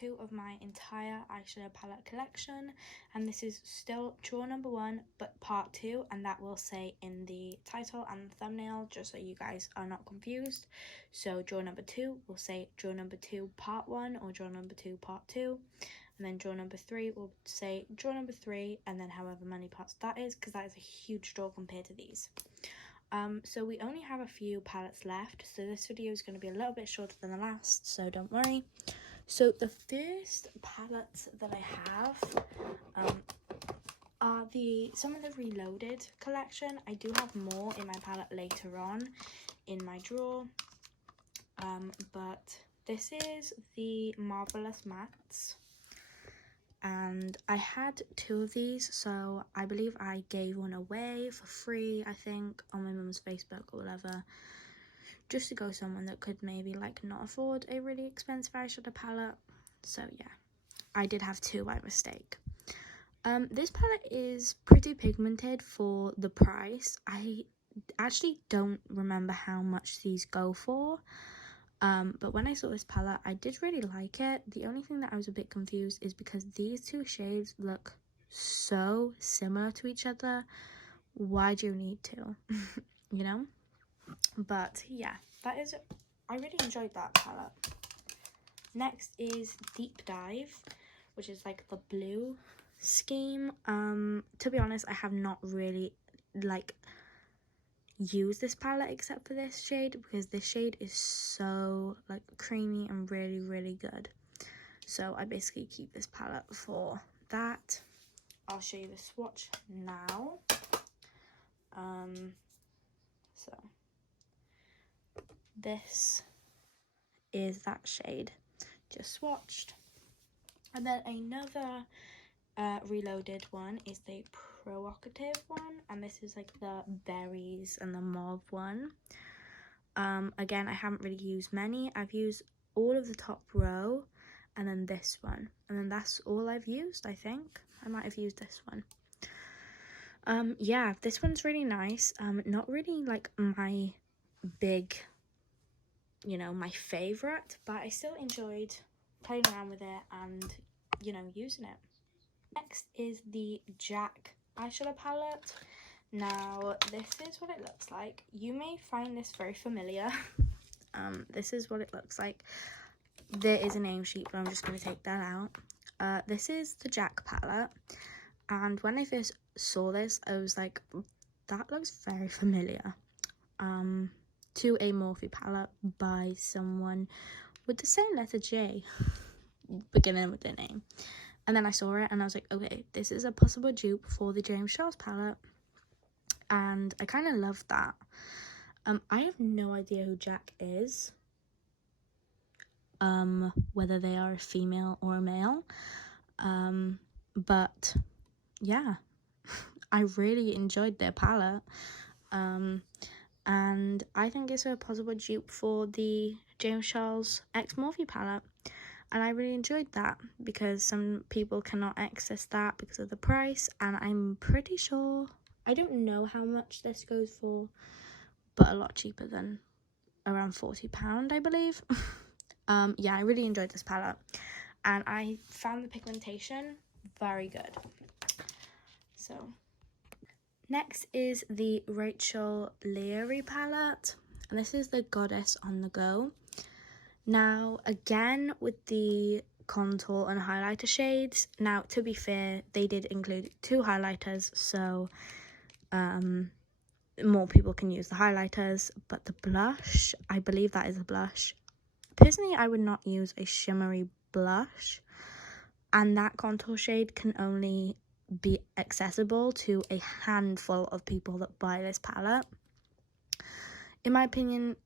2 of my entire eyeshadow palette collection, and this is still drawer number 1 but part 2, and that will say in the title and the thumbnail just so you guys are not confused. So drawer number 2 will say drawer number 2 part 1 or drawer number 2 part 2, and then drawer number 3 will say drawer number 3 and then however many parts that is, because that is a huge drawer compared to these. So we only have a few palettes left, so this video is going to be a little bit shorter than the last, so don't worry. So the first palettes that I have are some of the Reloaded collection. I do have more in my palette later on in my drawer, but this is the Marvelous Mattes. And I had 2 of these, so I believe I gave one away for free, I think, on my mum's Facebook or whatever, just to go someone that could maybe like not afford a really expensive eyeshadow palette. So yeah, I did have 2 by mistake. This palette is pretty pigmented for the price. I actually don't remember how much these go for. But when I saw this palette, I did really like it. The only thing that I was a bit confused is because these 2 shades look so similar to each other. Why do you need to? You know? But yeah, that is, I really enjoyed that palette. Next is Deep Dive, which is like the blue scheme. To be honest, I have not really like use this palette except for this shade, because this shade is so like creamy and really good, so I basically keep this palette for that. I'll show you the swatch now. So this is that shade just swatched, and then another Reloaded one is the Provocative one, and this is like the berries and the mauve one. Again, I haven't really used many. I've used all of the top row and then this one, and then that's all I've used. I think I might have used this one. Yeah, this one's really nice. Not really like my big, you know, my favorite, but I still enjoyed playing around with it and, you know, using it. Next is the Jack eyeshadow palette. Now this is what it looks like. You may find this very familiar. This is what it looks like. There is a name sheet, but I'm just going to take that out. This is the Jack palette, and when I first saw this, I was like, that looks very familiar to a Morphe palette by someone with the same letter J beginning with their name. And then I saw it and I was like, okay, this is a possible dupe for the James Charles palette. And I kind of love that. I have no idea who Jack is. Whether they are a female or a male. But yeah, I really enjoyed their palette. And I think it's a possible dupe for the James Charles X Morphe palette. And I really enjoyed that, because some people cannot access that because of the price, and I'm pretty sure, I don't know how much this goes for, but a lot cheaper than around £40, I believe. Yeah, I really enjoyed this palette, and I found the pigmentation very good. So next is the Rachel Leary palette, and this is the Goddess on the Go. Now, again, with the contour and highlighter shades. Now, to be fair, they did include 2 highlighters, so more people can use the highlighters. But the blush, I believe that is a blush. Personally, I would not use a shimmery blush, and that contour shade can only be accessible to a handful of people that buy this palette. In my opinion,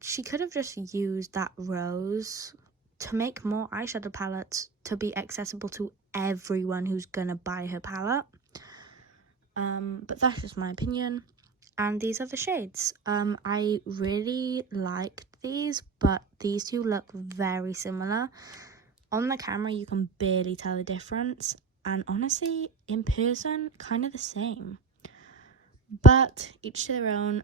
she could have just used that rose to make more eyeshadow palettes to be accessible to everyone who's gonna buy her palette. But that's just my opinion. And these are the shades. I really liked these, but these 2 look very similar. On the camera, you can barely tell the difference, and honestly, in person, kind of the same. But each to their own.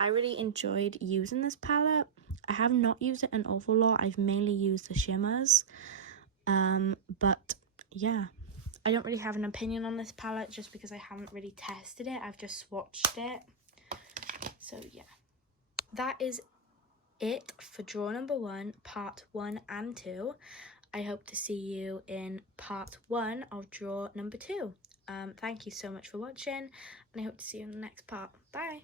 I really enjoyed using this palette. I have not used it an awful lot. I've mainly used the shimmers. But yeah, I don't really have an opinion on this palette just because I haven't really tested it. I've just swatched it. So yeah, that is it for draw number 1, part 1 and 2. I hope to see you in part 1 of draw number 2. Thank you so much for watching, and I hope to see you in the next part. Bye!